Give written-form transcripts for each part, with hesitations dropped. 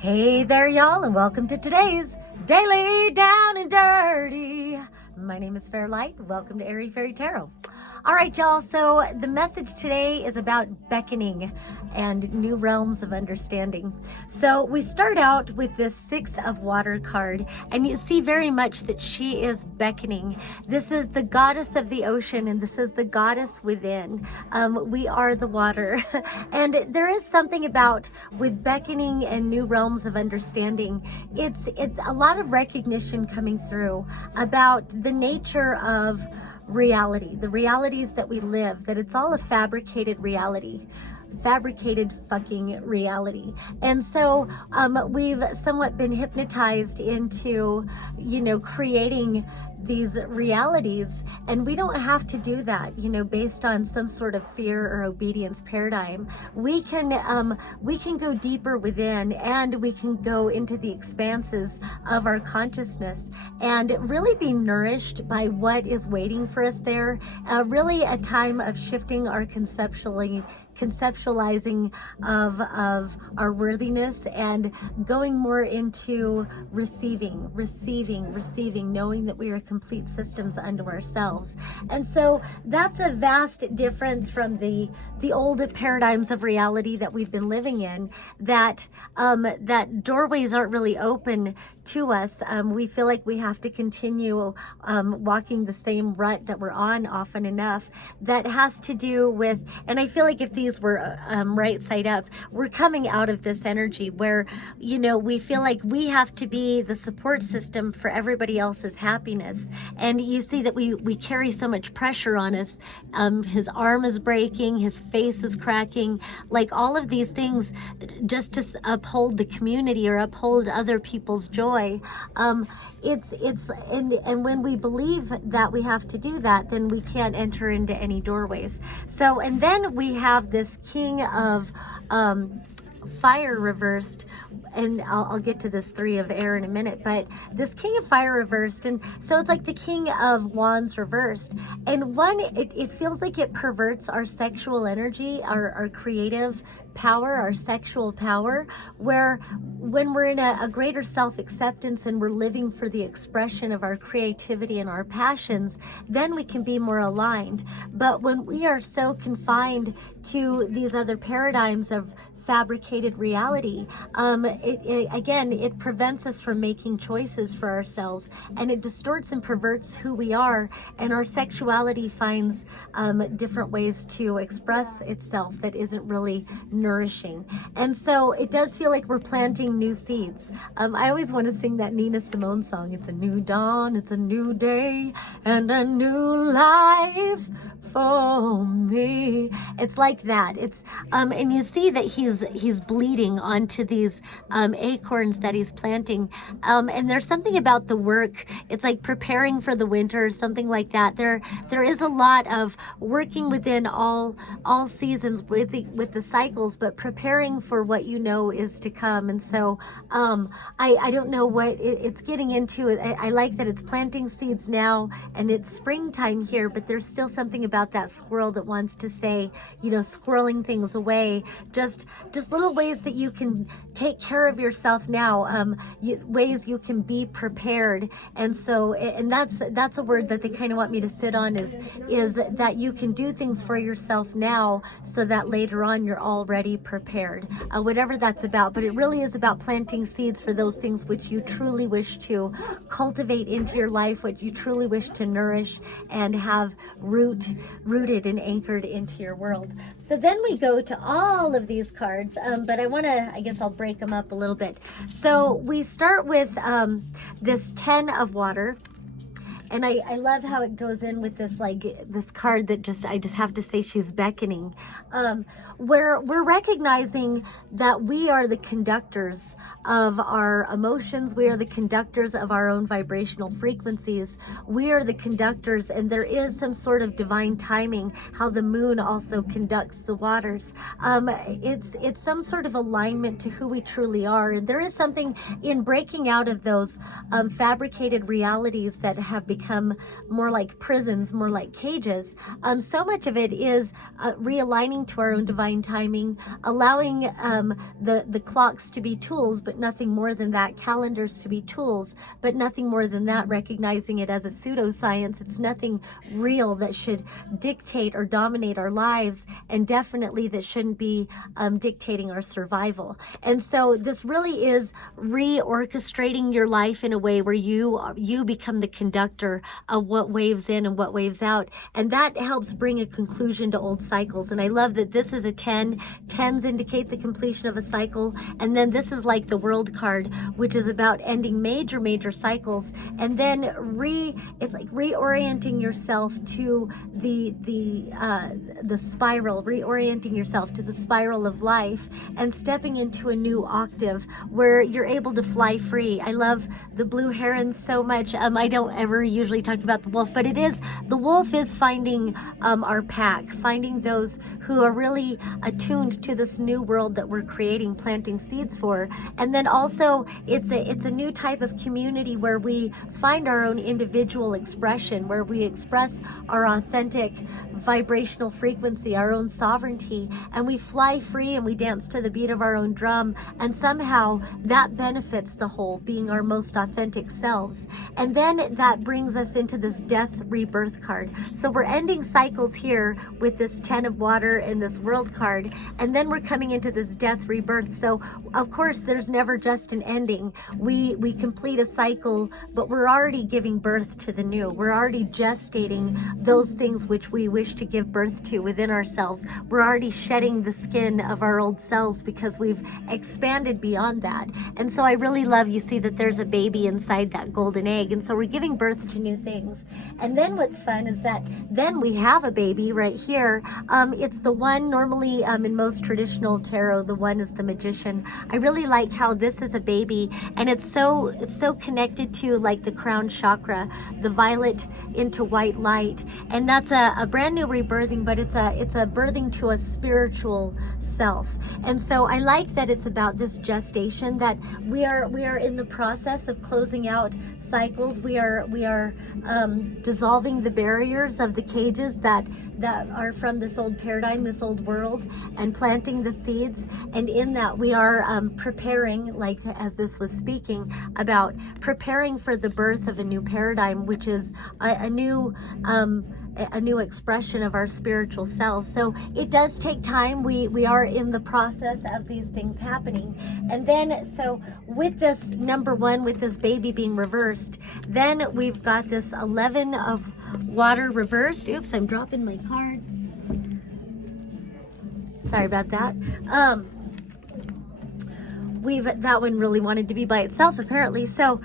Hey there, y'all, and welcome to today's Daily Down and Dirty. My name is Fairlight. Welcome to Airy Fairy Tarot. All right, y'all, so the message today is about beckoning and new realms of understanding. So we start out with this Six of Water card, and you see very much that she is beckoning. This is the goddess of the ocean, and this is the goddess within. We are the water. And there is something about with beckoning and new realms of understanding. It's a lot of recognition coming through about the nature of reality, the realities that we live, that it's all a fabricated reality. Fabricated fucking reality. And so we've somewhat been hypnotized into, creating these realities, and we don't have to do that, based on some sort of fear or obedience paradigm. We can go deeper within, and we can go into the expanses of our consciousness and really be nourished by what is waiting for us there. Really a time of shifting our conceptualizing of our worthiness and going more into receiving, knowing that we are complete systems unto ourselves. And so that's a vast difference from the old paradigms of reality that we've been living in, that doorways aren't really open to us. We feel like we have to continue walking the same rut that we're on often enough. That has to do with, and I feel like if these were right side up, we're coming out of this energy where, we feel like we have to be the support system for everybody else's happiness. And you see that we carry so much pressure on us. His arm is breaking, his face is cracking, like all of these things just to uphold the community or uphold other people's joy. And when we believe that we have to do that, then we can't enter into any doorways. So, and then we have this King of Fire reversed, and I'll get to this Three of Air in a minute, but this King of Fire reversed, and so it's like the King of Wands reversed. And one, it feels like it perverts our sexual energy, our creative power, our sexual power, where when we're in a greater self-acceptance and we're living for the expression of our creativity and our passions, then we can be more aligned. But when we are so confined to these other paradigms of fabricated reality, it prevents us from making choices for ourselves, and it distorts and perverts who we are, and our sexuality finds different ways to express itself that isn't really nourishing. And so it does feel like we're planting new seeds. I always want to sing that Nina Simone song, it's a new dawn, it's a new day, and a new life for me. It's like that. It's and you see that he's bleeding onto these acorns that he's planting, and there's something about the work. It's like preparing for the winter, something like that. There is a lot of working within all seasons with the cycles, but preparing for what is to come. And so I don't know what it's getting into. I like that it's planting seeds now, and it's springtime here, but there's still something about that squirrel that wants to say, squirreling things away, just little ways that you can take care of yourself now, ways you can be prepared. And so, and that's a word that they kind of want me to sit on, is that you can do things for yourself now so that later on you're already prepared, whatever that's about. But it really is about planting seeds for those things which you truly wish to cultivate into your life, what you truly wish to nourish and have rooted and anchored into your world. So then we go to all of these cards, but I guess I'll break them up a little bit. So we start with this 10 of Water. And I love how it goes in with this card that I just have to say she's beckoning. Where we're recognizing that we are the conductors of our emotions. We are the conductors of our own vibrational frequencies. We are the conductors, and there is some sort of divine timing, how the moon also conducts the waters. It's some sort of alignment to who we truly are. And there is something in breaking out of those fabricated realities that have become become more like prisons, more like cages. So much of it is realigning to our own divine timing, allowing the clocks to be tools, but nothing more than that, calendars to be tools, but nothing more than that, recognizing it as a pseudoscience. It's nothing real that should dictate or dominate our lives, and definitely that shouldn't be dictating our survival. And so this really is reorchestrating your life in a way where you become the conductor of what waves in and what waves out, and that helps bring a conclusion to old cycles. And I love that this is a 10. 10s indicate the completion of a cycle, and then this is like the World card, which is about ending major cycles, and then it's like reorienting yourself to the spiral, reorienting yourself to the spiral of life, and stepping into a new octave where you're able to fly free. I love the blue heron so much. I don't ever usually talk about the wolf, but the wolf is finding our pack, finding those who are really attuned to this new world that we're creating, planting seeds for. And then also it's a new type of community where we find our own individual expression, where we express our authentic vibrational frequency, our own sovereignty, and we fly free and we dance to the beat of our own drum, and somehow that benefits the whole, being our most authentic selves. And then that brings us into this death rebirth card. So we're ending cycles here with this 10 of water and this world card, and then we're coming into this death rebirth. So of course there's never just an ending. We complete a cycle, but we're already giving birth to the new. We're already gestating those things which we wish to give birth to within ourselves. We're already shedding the skin of our old selves because we've expanded beyond that. And so I really love, you see that there's a baby inside that golden egg, and so we're giving birth to new things. And then what's fun is that then we have a baby right here. It's the one, normally in most traditional tarot, the one is the magician. I really like how this is a baby, and it's so connected to like the crown chakra, the violet into white light, and that's a brand new rebirthing, but it's a birthing to a spiritual self. And so I like that it's about this gestation, that we are in the process of closing out cycles. We are dissolving the barriers of the cages that are from this old paradigm, this old world, and planting the seeds. And in that we are preparing, like as this was speaking about, preparing for the birth of a new paradigm, which is a new expression of our spiritual self. So it does take time. We are in the process of these things happening. And then, so with this number one, with this baby being reversed, then we've got this 11 of water reversed. Oops, I'm dropping my cards. Sorry about that. That one really wanted to be by itself apparently. So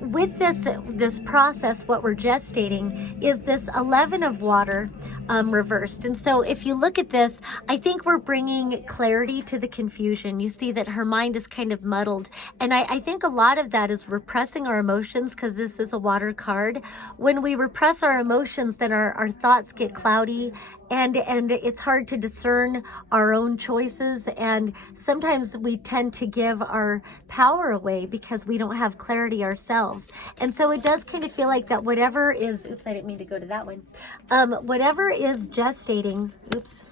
with this process, what we're gestating is this 11 of water reversed. And so if you look at this, I think we're bringing clarity to the confusion. You see that her mind is kind of muddled, and I think a lot of that is repressing our emotions, because this is a water card. When we repress our emotions, then our thoughts get cloudy, and it's hard to discern our own choices, and sometimes we tend to give our power away because we don't have clarity ourselves. And so it does kind of feel like that whatever is, oops, I didn't mean to go to that one. Whatever is gestating, oops,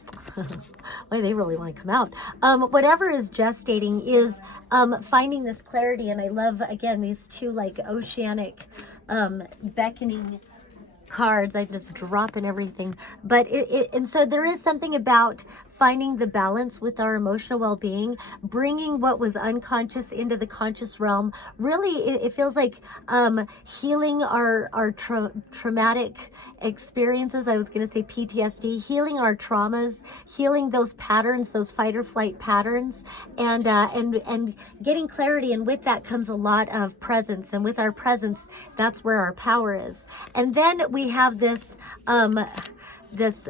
well, they really want to come out. Whatever is gestating is finding this clarity. And I love, again, these two like oceanic beckoning cards. I'm just dropping everything, but and so there is something about finding the balance with our emotional well-being, bringing what was unconscious into the conscious realm. Really, it feels like healing our traumatic experiences. I was going to say PTSD, healing our traumas, healing those patterns, those fight or flight patterns, and getting clarity. And with that comes a lot of presence, and with our presence, that's where our power is. And then we have this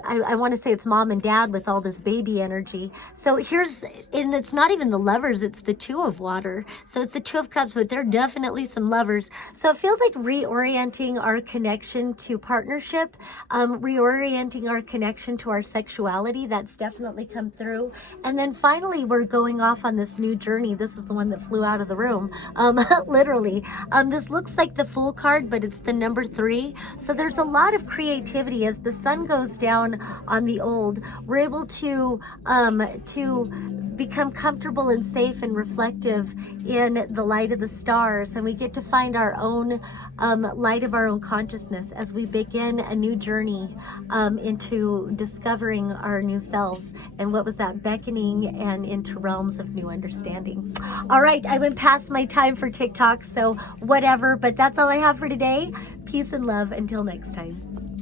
I want to say it's mom and dad with all this baby energy. So and it's not even the lovers, it's the two of water. So it's the two of cups, but there are definitely some lovers. So it feels like reorienting our connection to partnership, reorienting our connection to our sexuality. That's definitely come through. And then finally, we're going off on this new journey. This is the one that flew out of the room, literally. This looks like the Fool card, but it's the number 3. So there's a lot of creativity as the sun goes down on the old. We're able to become comfortable and safe and reflective in the light of the stars, and we get to find our own light of our own consciousness as we begin a new journey into discovering our new selves. And what was that? Beckoning and into realms of new understanding. All right, I went past my time for TikTok, so whatever, but that's all I have for today. Peace and love until next time.